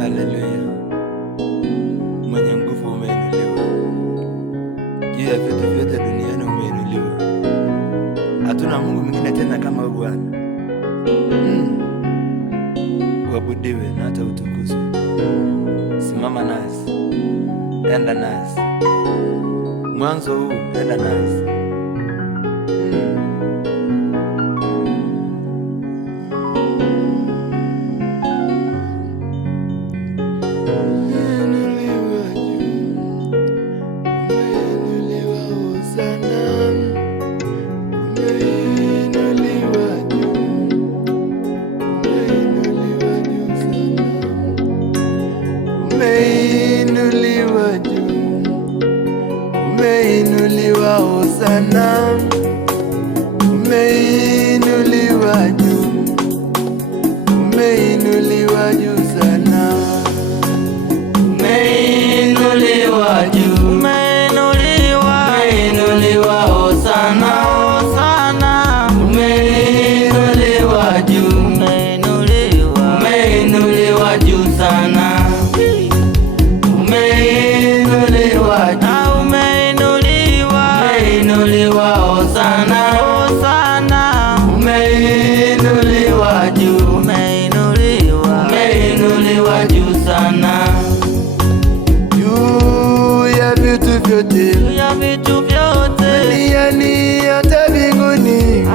Haleluya. Mwenye nguvu umeinuliwa, juu ya vitu vyote duniani umeinuliwa. Hatuna Mungu mwingine tena kama Bwana. Uabudiwe na hata utukuzwe. Simama nasi, enda nasi, mwanzo huu enda nasi. Umeinuliwa Hosana, umeinuliwa juu, umeinuliwa juu sana, umeinuliwa juu, umeinuliwa Hosana, Hosana, umeinuliwa juu, umeinuliwa juu sana. Umeinuliwa Hosana, Hosana, umeinuliwa juu, umeinuliwa juu sana. Juu ya vitu vyote, duniani hata mbinguni,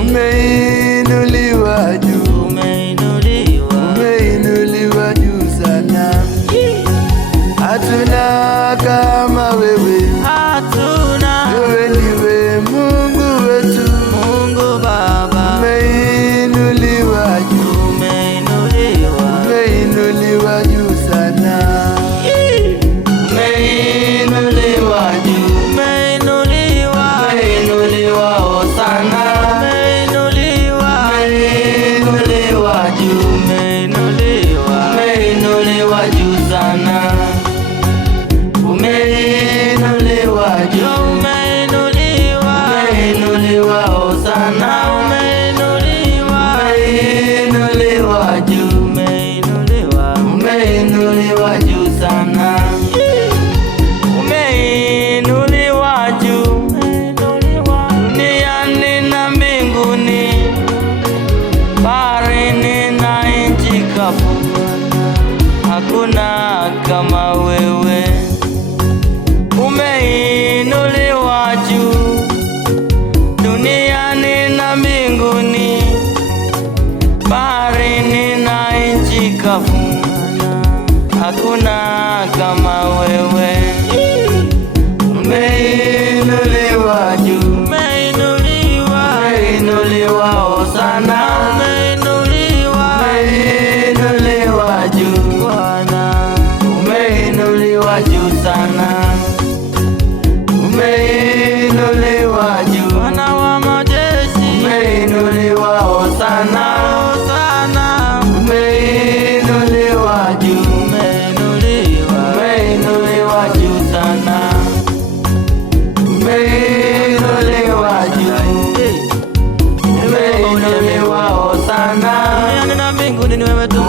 umeinuliwa juu, umeinuliwa juu sana. Hatuna kama wewe, wewe ndiwe Mungu wetu, Mungu Baba. Umeinuliwa juu, umeinuliwa juu sana, umeinuliwa juu, umeinuliwa Hosana, umeinuliwa juu, umeinuliwa juu sana. Umeinuliwa juu, umeinuliwa Hosana, umeinuliwa juu, umeinuliwa juu sana. Umeinuliwa juu, duniani na mbinguni, baharini na nchi kavu, hakuna kama wewe. Umeinuliwa juu, duniani na mbinguni, baharini na nchi kavu, hakuna kama wewe. Umeinuliwa juu, umeinuliwa Hosana, umeinuliwa juu, umeinuliwa juu sana. Umeinuliwa juu, Bwana wa majeshi, umeinuliwa Hosana, Hosana, umeinuliwa juu, umeinuliwa juu sana. Umeinuliwa juu, umeinuliwa Hosana, duniani na mbinguni ni wewe tu.